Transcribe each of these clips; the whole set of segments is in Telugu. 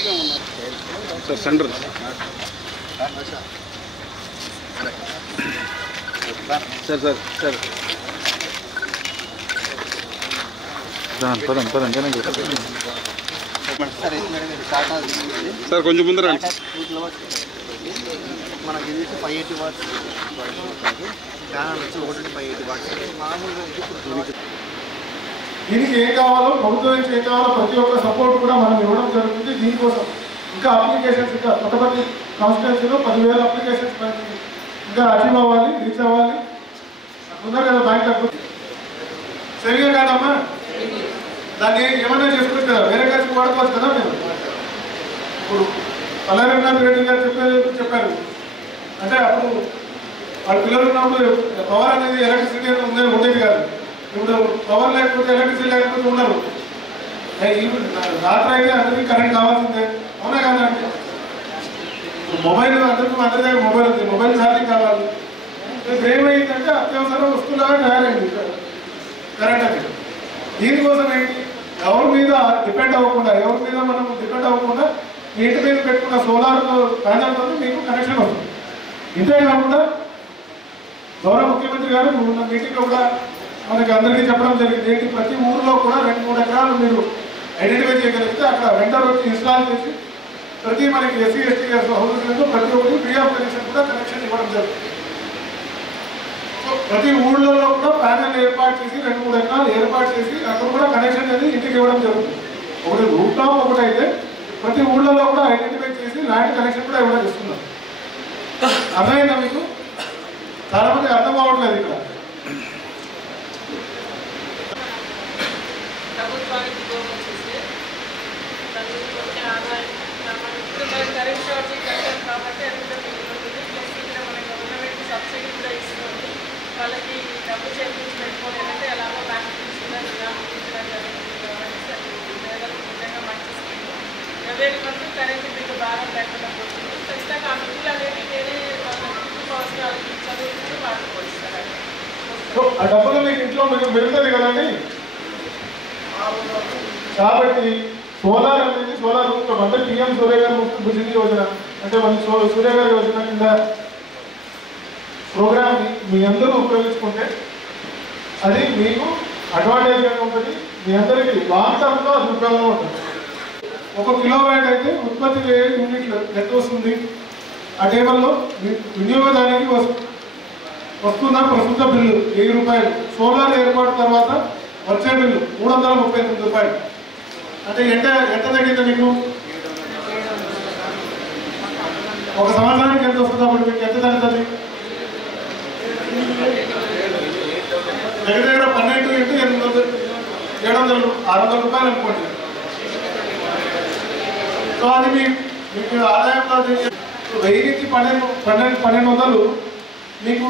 Sir centre sir sir sir పదండి పదండి సార్ కొంచెం ముందర మనకి ఇది 580 వాట్స్ ప్యానల్ వచ్చి ఒకటి 580 వాట్స్ మామూలుగా దీనికి ఏం కావాలో ప్రభుత్వం నుంచి ఏం కావాలో ప్రతి ఒక్క సపోర్ట్ కూడా మనం ఇవ్వడం జరుగుతుంది. దీనికోసం ఇంకా అప్లికేషన్స్ ఇంకా కొత్తపల్లి కాన్స్టిట్యున్సీలో 10,000 అప్లికేషన్స్ మనకి ఇంకా అచీవ్ అవ్వాలి, రీచ్ అవ్వాలి. ఉన్నారు కదా బ్యాంక్ తక్కువ సరిగా కాదమ్మా, దాన్ని ఏమైనా చేసుకోవచ్చు కదా, వేరే ఖర్చు వాడుకోవచ్చు కదా. మీరు ఇప్పుడు పల్లారెడ్డి రెడ్డి గారు చెప్పారు అంటే అప్పుడు వాళ్ళ పిల్లలు ఉన్నప్పుడు పవర్ అనేది ఎలక్ట్రిసిటీ అనేది ఉండేది కాదు. ఇప్పుడు పవర్ లేకపోతే ఎలక్ట్రిసిటీ లేకపోతే ఉండరు. రాత్రి అయితే అందరికీ కరెంట్ కావాల్సిందే, అవునా కదా అండి. మొబైల్ అందరికీ అందరి దగ్గర మొబైల్ ఉంది, మొబైల్ ఛార్జింగ్ కావాలి. ఇప్పుడు ఏమైందంటే అత్యవసర వస్తువులాగా తయారైంది కరెంట్ అనేది. దీనికోసం ఏంటి, ఎవరి మీద డిపెండ్ అవ్వకుండా ఇంటి మీద పెట్టుకున్న సోలార్ ప్యానల్తో మీకు కనెక్షన్ వస్తుంది. ఇంతే కాకుండా గౌరవ ముఖ్యమంత్రి గారు ఉన్న మీటింగ్లో కూడా మనకి అందరికీ చెప్పడం జరిగింది. ఏంటి, ప్రతి ఊరిలో కూడా 2-3 ఎకరాలు మీరు ఐడెంటిఫై చేయగలిగితే అక్కడ వెండర్ వచ్చి ఇన్స్టాల్ చేసి ప్రతి మనకి ఎస్సీ ఎస్టీ హౌసెస్లో ప్రతి ఒక్కరికి ఫ్రీ ఆఫ్ కనెక్షన్ కూడా కనెక్షన్ ఇవ్వడం జరుగుతుంది. సో ప్రతి ఊళ్ళలో కూడా ప్యానల్ ఏర్పాటు చేసి 2-3 ఎకరాలు ఏర్పాటు చేసి అక్కడ కూడా కనెక్షన్ అనేది ఇంటికి ఇవ్వడం జరుగుతుంది. ఒకటి రూట్ టాప్ ఒకటి అయితే ప్రతి ఊళ్ళలో కూడా ఐడెంటిఫై చేసి ల్యాండ్ కనెక్షన్ కూడా ఇవ్వడం ఇస్తున్నారు. అర్థమైందా మీకు? చాలా మంది అర్థం కావట్లేదు ఇక్కడ. కరెంట్ ఛార్జింగ్ కట్టారు కాబట్టి అది కూడా మిగులుతుంది. ప్లస్ ఇక్కడ మన గవర్నమెంట్ సబ్సిడీ కూడా ఇస్తుంది. వాళ్ళకి డబ్బు చేయించి పెట్టుకోలేదంటే ఎలాగో బ్యాంక్ నుంచి కూడా ముగించడం జరుగుతుంది. కాబట్టి అది నిజంగా మంచి స్కీమ్. 20,000 మంది కరెంట్ బిల్లు బాగా లేకుండా పోతుంది. ఖచ్చితంగా ఆ బిల్లు అనేది వేరే వాళ్ళకి అవసరాలకి చదువుకుంటూ వాడుకోవచ్చు. ఆ డబ్బులు మీకు ఇంట్లో మిగులుతుంది కదండి. కాబట్టి సోలార్ అనేది సోలార్ రూపం అంటే పిఎం సూర్య గారి భుజింది యోజన అంటే మన సూర్య గారి యోజన కింద ప్రోగ్రామ్ని మీ అందరూ ఉపయోగించుకుంటే అది మీకు అడ్వాంటేజ్గా ఉంటుంది. మీ అందరికీ లాంగ్ టర్మ్లో అది ఉపయోగంగా ఉంటుంది. 1 కిలోవాట్ అయితే ఉత్పత్తి యూనిట్లు ఎంత వస్తుంది, ఆ టేబుల్లో వినియోగదానికి వస్తున్న ప్రస్తుత బిల్లు 1000 రూపాయలు. సోలార్ ఏర్పాటు తర్వాత వచ్చే బిల్లు 339 రూపాయలు. అంటే ఎంత తగ్గింది మీకు? ఒక సంవత్సరానికి ఎంత వస్తుంది? అప్పుడు మీకు ఎంత తగ్గుతుంది? దగ్గర 12 × 800 700 600 రూపాయలు అనుకోండి. సో అది మీకు ఆదాయంలో 1000 నుంచి 1200 మీకు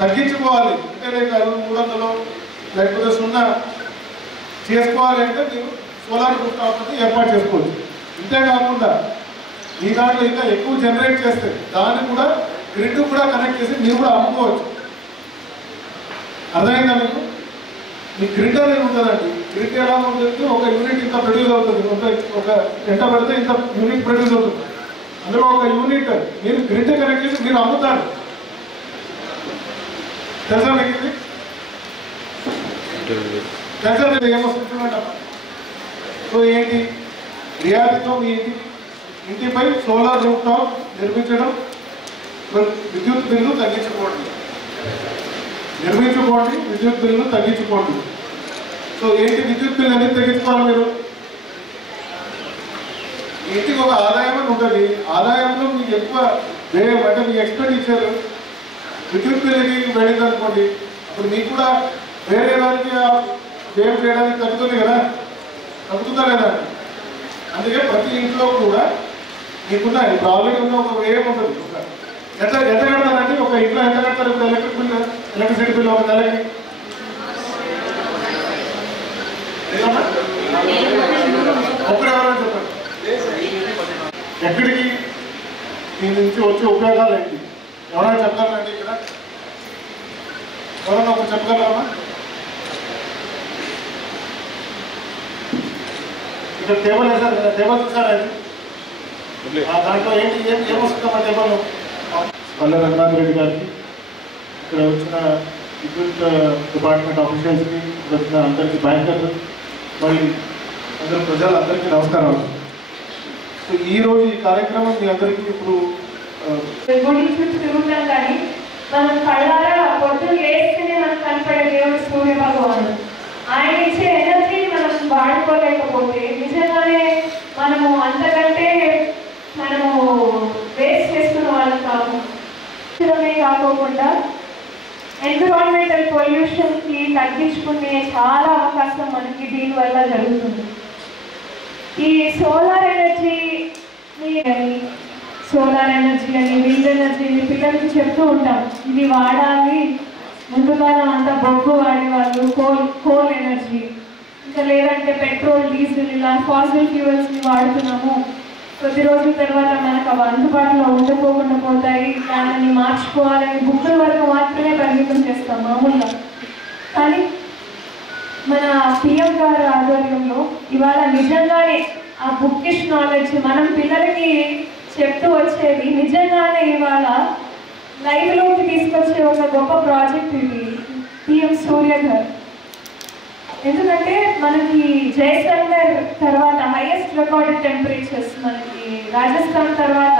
తగ్గించుకోవాలి అంటే రేపు 300 లేకపోతే 0 చేసుకోవాలి అంటే మీరు సోలార్ రూఫ్టాప్ ఏర్పాటు చేసుకోవచ్చు. ఇంతేకాకుండా మీ దాంట్లో ఇంకా ఎక్కువ జనరేట్ చేస్తే దాన్ని కూడా గ్రిడ్ కూడా కనెక్ట్ చేసి మీరు కూడా అమ్ముకోవచ్చు. అర్థమైందా మీకు? మీ గ్రిడ్ అనేది ఉంటుందండి. గ్రిడ్ ఎలా ఉంటుంది, ఒక యూనిట్ ఇంత ప్రొడ్యూస్ అవుతుంది, ఒక గంట పడితే ఇంత యూనిట్ ప్రొడ్యూస్ అవుతుంది. అందులో ఒక యూనిట్ మీరు గ్రిడ్ కనెక్ట్ చేసి మీరు అమ్ముతారు. తెలుసా మీకు? ఇది తెలుసా ఏమొస్తుందంట? సో ఏంటి, రియాలిటీతో మీ ఇంటిపై సోలార్ రూఫ్ టాప్ నిర్మించడం, విద్యుత్ బిల్లు తగ్గించుకోండి. విద్యుత్ బిల్లు తగ్గించుకోండి. సో ఏంటి, విద్యుత్ బిల్లు అనేది తగ్గించుకోవాలి. మీరు ఇంటికి ఒక ఆదాయం అని ఉంటుంది. ఆదాయంలో మీకు ఎక్కువ వ్యయం అంటే మీ ఎక్స్పెండిచర్ విద్యుత్ బిల్లుకి వెళ్ళింది అనుకోండి, అప్పుడు మీకు కూడా వేరే దానికి వ్యయం చేయడానికి తగ్గుతుంది కదా, తగ్గుతుందా లేదా? అందుకే ప్రతి ఇంట్లో కూడా మీకున్న ఇప్పుడు ఆల్రెడీ ఉన్న ఒక వ్యయం ఉంటుంది. ఎంత కడతారండి ఒక ఇంట్లో? ఎంత కడతారు ఇప్పుడు ఎలక్ట్రిసిటీ బిల్ ఒక నెలకి? ఒకరు ఎవరైనా చెప్పండి. ఎక్కడికి దీని నుంచి వచ్చే ఉపయోగాలు ఏంటి ఎవరైనా చెప్పగలరండి? ఇక్కడ ఎవరైనా ఒకరు చెప్పగలరా? ఇక్కడ టేబుల్ వేసారు కదా, టేబుల్ చూసారా? దాంట్లో ఏమొస్తుందంటే మనం పల్లె రంగనాథ్ రెడ్డి గారికి, ఇక్కడ వచ్చిన విద్యుత్ డిపార్ట్మెంట్ ఆఫీషియల్స్కి, ఇక్కడ వచ్చిన అందరికీ బ్యాంకర్లు, మరి అందరూ ప్రజలందరికీ నమస్కారాలు. సో ఈరోజు ఈ కార్యక్రమం మీ అందరికీ ఇప్పుడు గుడి చుట్టూ తిరుగుతాం కానీ మనం కళ్ళారా పొద్దున్న లేస్తేనే మనకు కనపడే దేవుడు సూర్య భగవానుడు. ఆయన ఇచ్చే ఎనర్జీని మనం వాడుకోలేకపోతే నిజంగానే మనము అంతకంటే మనము వేస్ట్ చేసుకున్న వాళ్ళం కాదు. కాకోకుండా ఎన్విరాన్మెంటల్ పొల్యూషన్కి తగ్గించుకునే చాలా అవకాశం మనకి దీనివల్ల జరుగుతుంది. ఈ సోలార్ ఎనర్జీని విండ్ ఎనర్జీని పిల్లలకి చెప్తూ ఉంటాం, ఇది వాడాలి. ముందుకాలం అంతా బొగ్గు వాడేవాళ్ళు, కోల్ ఎనర్జీ, ఇంకా లేదంటే పెట్రోల్, డీజిల్, ఇలా ఫాసిల్ ఫ్యూయల్స్ని వాడుతున్నాము. కొద్ది రోజుల తర్వాత మనకు అవి అందుబాటులో ఉండకోకుండా పోతాయి, దానిని మార్చుకోవాలని బుక్కుల వరకు మాత్రమే పరిమితం చేస్తాం మామూలుగా. కానీ మన పిఎం గారి ఆధ్వర్యంలో ఇవాళ నిజంగానే ఆ బుక్కిష్ నాలెడ్జ్ మనం పిల్లలకి చెప్తూ వచ్చేది నిజంగానే ఇవాళ లైవ్లోకి తీసుకొచ్చే ఒక గొప్ప ప్రాజెక్ట్ ఇది పిఎం సూర్య గారు. ఎందుకంటే మనకి జైసల్మేర్ తర్వాత హైయెస్ట్ రికార్డెడ్ టెంపరేచర్స్, మనకి రాజస్థాన్ తర్వాత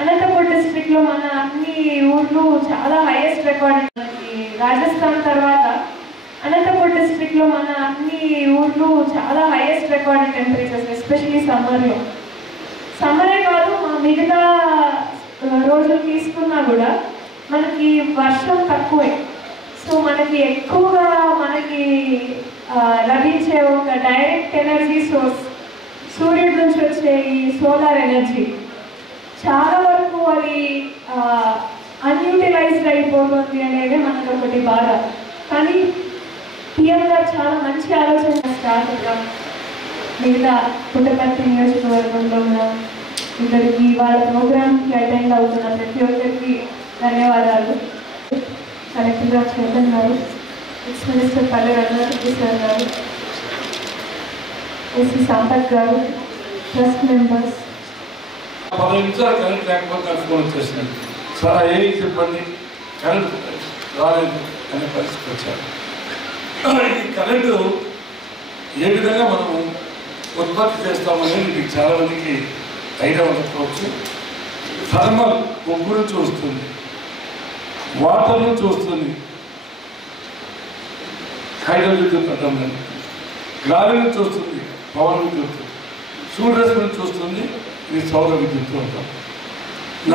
అనంతపూర్ డిస్ట్రిక్ట్లో మన అన్ని ఊర్లు చాలా హైయెస్ట్ రికార్డెడ్. మనకి రాజస్థాన్ తర్వాత అనంతపూర్ డిస్ట్రిక్ట్లో మన అన్ని ఊర్లు చాలా హైయెస్ట్ రికార్డెడ్ టెంపరేచర్స్, ఎస్పెషలీ సమ్మర్లో. సమ్మరే కాదు, మిగతా రోజులు తీసుకున్నా కూడా మనకి వర్షం తక్కువే. సో మనకి ఎక్కువగా లభించే ఒక డైరెక్ట్ ఎనర్జీ సోర్స్ సూర్యుడి నుంచి వచ్చే ఈ సోలార్ ఎనర్జీ చాలా వరకు అది అన్యూటిలైజ్డ్ అయిపోతుంది అనేది మనకు ఒకటి బాధ. కానీ పిఎం గారు చాలా మంచి ఆలోచన స్టార్ట్ అవుతాం. మిగతా పుట్టపర్తి నియోజకవర్గంలో ఉన్న ఇక్కడికి వాళ్ళ ప్రోగ్రామ్కి అటెండ్ అవుతున్న ప్రతి ఒక్కరికి ధన్యవాదాలు. కలెక్టర్ గారు చైతన్ గారు, ఎక్స్ మినిస్టర్ పల్లె రంగనాథ్ సార్ గారు, ఎస్సీ సంపత్ గారు, ట్రస్ట్ మెంబర్స్. 10 నిమిషాలు కరెంట్ లేకపోతే నాకు ఫోన్ వచ్చేసింది, సార్ ఏం చెప్పండి కరెంట్ రాలేదు అనే పరిస్థితి వచ్చారు. ఈ కరెంటు ఏ విధంగా మనము ఉత్పత్తి చేస్తామనేది మీకు చాలామందికి ఐడియా ఉండకపోవచ్చు. థర్మల్ బొగ్గు నుంచి వస్తుంది, వాటర్ నుంచి వస్తుంది, హైడ్రో విద్యుత్ అంటాం, గాలి నుంచి వస్తుంది పవన్ విద్యుత్, సూర్యరశ్మి నుంచి వస్తుంది ఇది సౌర విద్యుత్ అంటాం.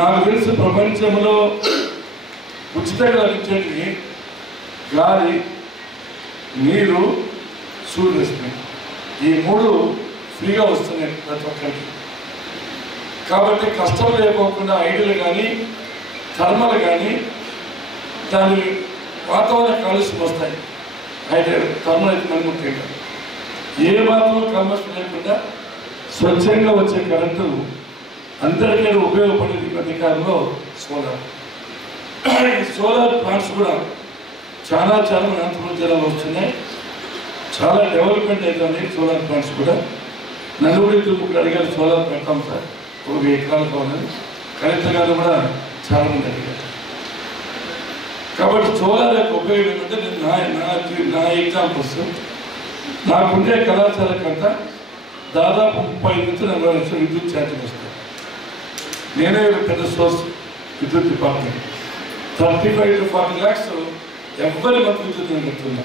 నాకు తెలిసి ప్రపంచంలో ఉచితంగా లభించేటివి గాలి, నీరు, సూర్యరశ్మి, ఈ 3 ఫ్రీగా వస్తున్నాయి ప్రతి ఒక్కరికి. కాబట్టి కష్టం లేకోకుండా ఐడియలు కానీ థర్మల్ కానీ దాని వాతావరణ కాలుష్యం వస్తాయి. అయితే థర్మల్ అయితే మనకు ముఖ్యంగా ఏ మాత్రం కాలుష్యం లేకుండా స్వచ్ఛంగా వచ్చే కరెంటు అందరికీ ఉపయోగపడేది మధ్యకాలంలో సోలార్. ఈ సోలార్ ప్లాంట్స్ కూడా చాలా మన అనంతపురం జిల్లాలో వస్తున్నాయి. చాలా డెవలప్మెంట్ అవుతుంది సోలార్ ప్లాంట్స్ కూడా. నలుగురి ముగ్గురు అడిగారు సోలార్ పెడతాం సార్, ఒక 1000 ఎకరాలు కావాలని. కలెక్టర్ గారు కూడా చాలామంది అడిగారు. కాబట్టి సోలార్ యొక్క ఉపయోగం ఏంటంటే నా ఎగ్జాంపుల్స్ నాకుండే కళాశాలకంతా దాదాపు 30 నుంచి 40 లక్షల విద్యుత్ ఛార్జీలు వస్తాయి. నేనే పెద్ద సోర్స్ విద్యుత్ డిపార్ట్మెంట్. 35 to 40 lakhs ఎవరి మధ్య విద్యుత్ నేను పెడుతున్నా.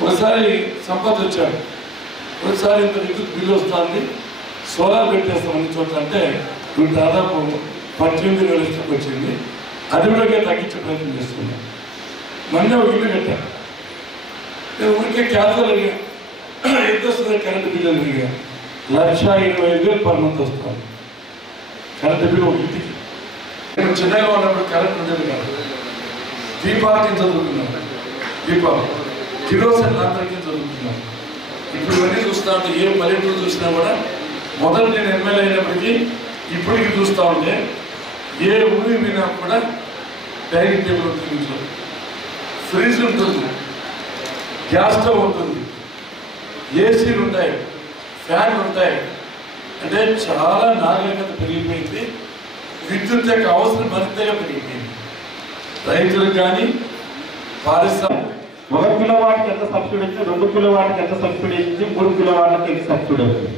ఒకసారి సంపద వచ్చాడు, ఒకసారి ఇంత విద్యుత్ బిల్లు వస్తుంది, సోలార్ పెట్టేస్తాం అన్ని చోట్ల అంటే ఇప్పుడు దాదాపు 18,000 లక్షలకు వచ్చింది. అది కూడా తగ్గించే ప్రయత్నం చేస్తున్నాను. మొన్న ఒక ఇల్లు కట్టాను, నేను ఊరికే క్యాన్సర్ అడిగా ఎంత వస్తుంది కరెంటు బిల్లు అడిగా. 1,25,000 పర్ మంత్ వస్తుంది కరెంటు బిల్లు ఒక ఇంటికి. నేను చిన్నగా ఉన్నప్పుడు కరెంట్ ఉండేది కాదు. దీపావళికి చదువుకున్నాను, కిరోసిన్ లాంతరికి చదువుకున్నాను. ఇప్పుడు ఇవన్నీ చూస్తూ ఉంటే ఏ పల్లెటూరు చూసినా కూడా మొదలు నేను ఎమ్మెల్యే అయినప్పటికీ ఇప్పటికీ చూస్తూ ఉంటే ఏ ఊరి మీద కూడా డైనింగ్ టేబుల్ ఉంటుంది, ఇంట్లో ఫ్రిడ్జ్ ఉంటుంది, గ్యాస్ స్టవ్ ఉంటుంది, ఏసీలు ఉంటాయి, ఫ్యాన్లు ఉంటాయి, అంటే చాలా నాగరికత పెరిగిపోయింది. విద్యుత్ యొక్క అవసరం మరింతగా పెరిగిపోయింది. రైతులకు కానీ పారిశ్రామిక 1 కిలోవాట్కి ఎంత సబ్సిడీ వచ్చింది, 2 కిలోవాట్కి ఎంత సబ్సిడీ వచ్చింది, 3 కిలోవాట్లకి ఎంత సబ్సిడీ వచ్చింది.